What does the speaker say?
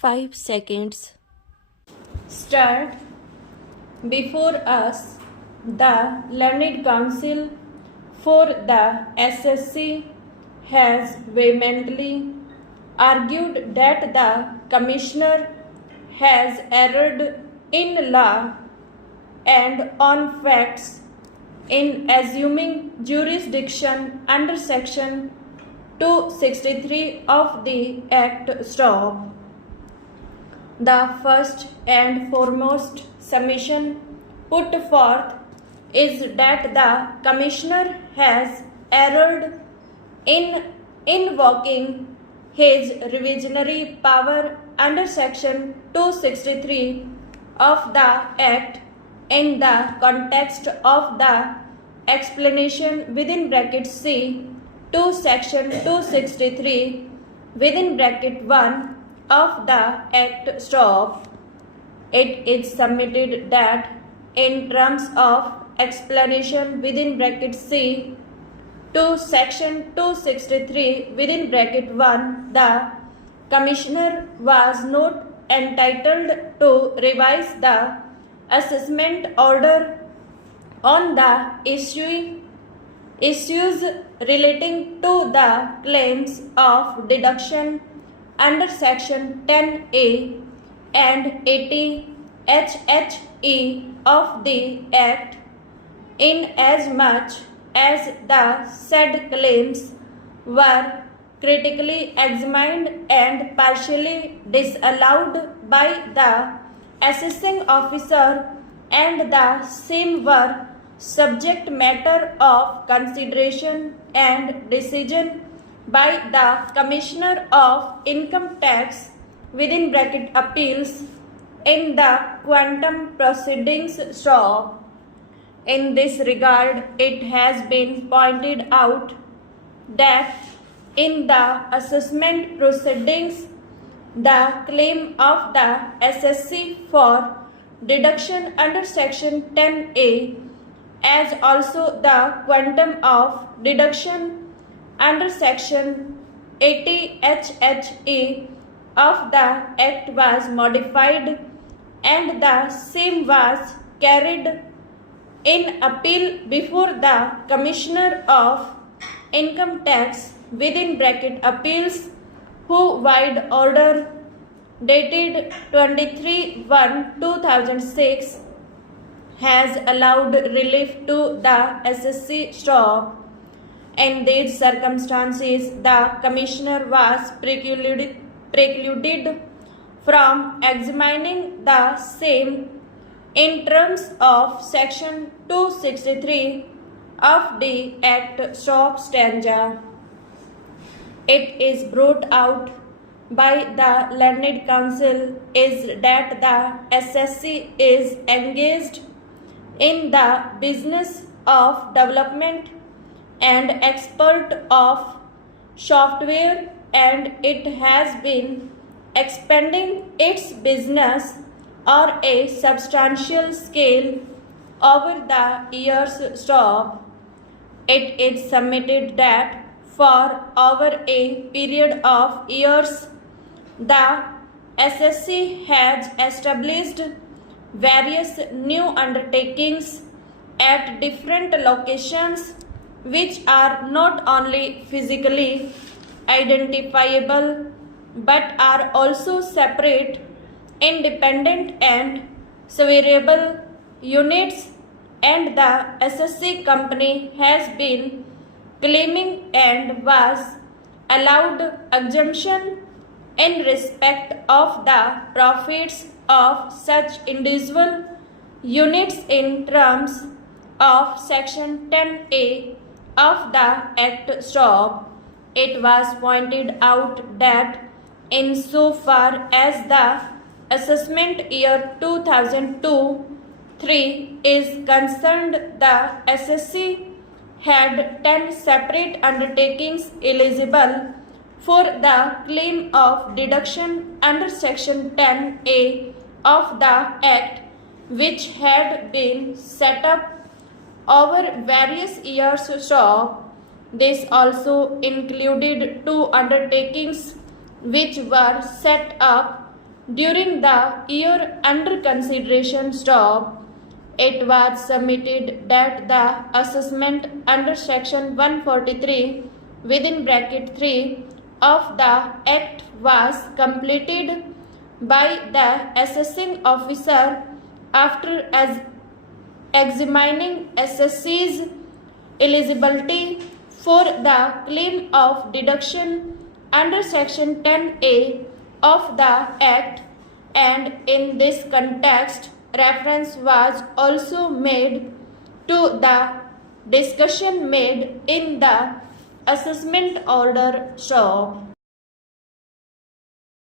5 seconds. Start. Before us, the Learned Council for the SSC has vehemently argued that the Commissioner has erred in law and on facts in assuming jurisdiction under Section 263 of the Act. Stop. The first and foremost submission put forth is that the Commissioner has erred in invoking his revisionary power under Section 263 of the Act in the context of the explanation within bracket C to Section 263 within bracket 1 of the Act. Stop. It is submitted that in terms of explanation within bracket C to Section 263 within bracket 1, the Commissioner was not entitled to revise the assessment order on the issues relating to the claims of deduction under Section 10A and 80 HHE of the Act, inasmuch as the said claims were critically examined and partially disallowed by the assessing officer, and the same were subject matter of consideration and decision by the Commissioner of Income Tax within bracket appeals in the quantum proceedings. Stop. In this regard, it has been pointed out that in the assessment proceedings, the claim of the SSC for deduction under Section 10A, as also the quantum of deduction under Section 80 HHE of the Act was modified, and the same was carried in appeal before the Commissioner of Income Tax within bracket appeals, who wide order dated 23/1/2006 has allowed relief to the SSC. Stop. In these circumstances, the Commissioner was precluded from examining the same in terms of Section 263 of the Act. Stop. Stanza. It is brought out by the Learned Council is that the SSC is engaged in the business of development and export of software, and it has been expanding its business on a substantial scale over the years. Stop. It is submitted that for over a period of years, the SSC has established various new undertakings at different locations, which are not only physically identifiable but are also separate, independent and severable units, and the SSC company has been claiming and was allowed exemption in respect of the profits of such individual units in terms of Section 10A of the Act. Stop. It was pointed out that insofar as the assessment year 2002-3 is concerned, the SSC had 10 separate undertakings eligible for the claim of deduction under Section 10A of the Act, which had been set up over various years. Stop. This also included 2 undertakings which were set up During the year under consideration stop, it was submitted that the assessment under section 143 within bracket 3 of the Act was completed by the assessing officer after examining assessee's eligibility for the claim of deduction under section 10A of the Act, and in this context reference was also made to the discussion made in the assessment order. Stop.